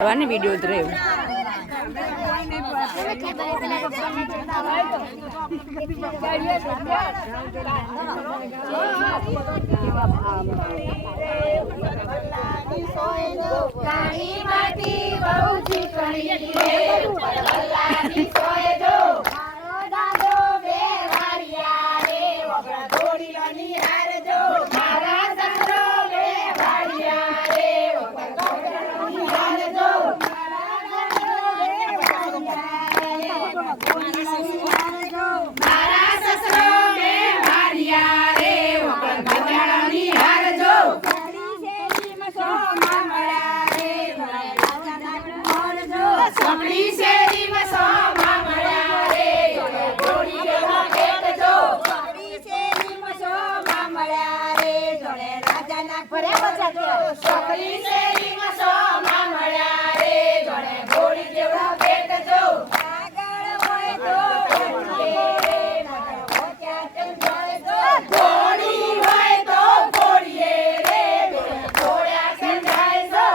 અને વિડિયો ઉતર્યો કાળી માટી બહુ ચીકણી રે વલ્લાની સોય જો મારો દાદો બે વાડિયા રે વગડા દોડી નિહાર જો મારા સસરો બે વાડિયા રે વગડા દોડી નિહાર જો મારા દાદો બે વાડિયા રે વગડા દોડી નિહાર જો મારા સસરો બે વાડિયા રે વગડા નિહાર જો સપડી શેરીમાં સોમાં મળ્યા રે જોડી જેવા ભેટજો સપડી શેરીમાં સોમાં મળ્યા રે જોડે રાજાના ઘરે બચાજો સપડી શેરીમાં સોમાં મળ્યા રે જોડે જોડી જેવા ભેટજો આગળ હોય તો ઘોડી હોય તો ઘોડીએ રે ઘોડ્યા સમજાય જો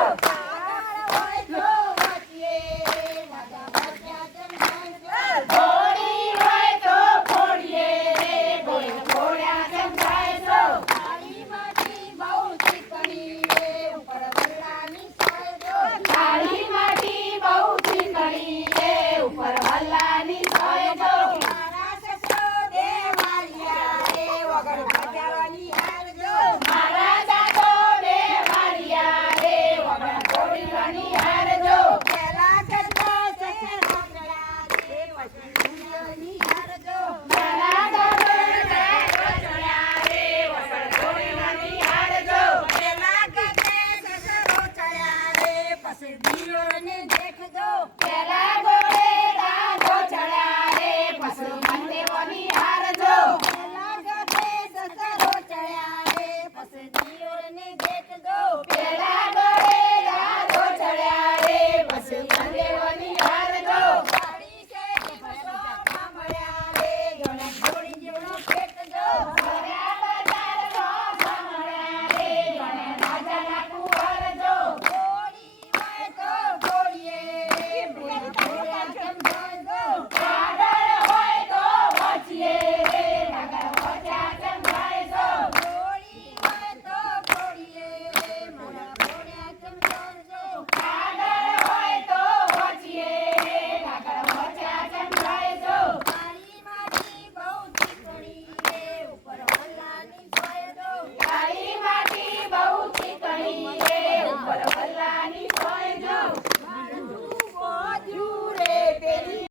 દેખજો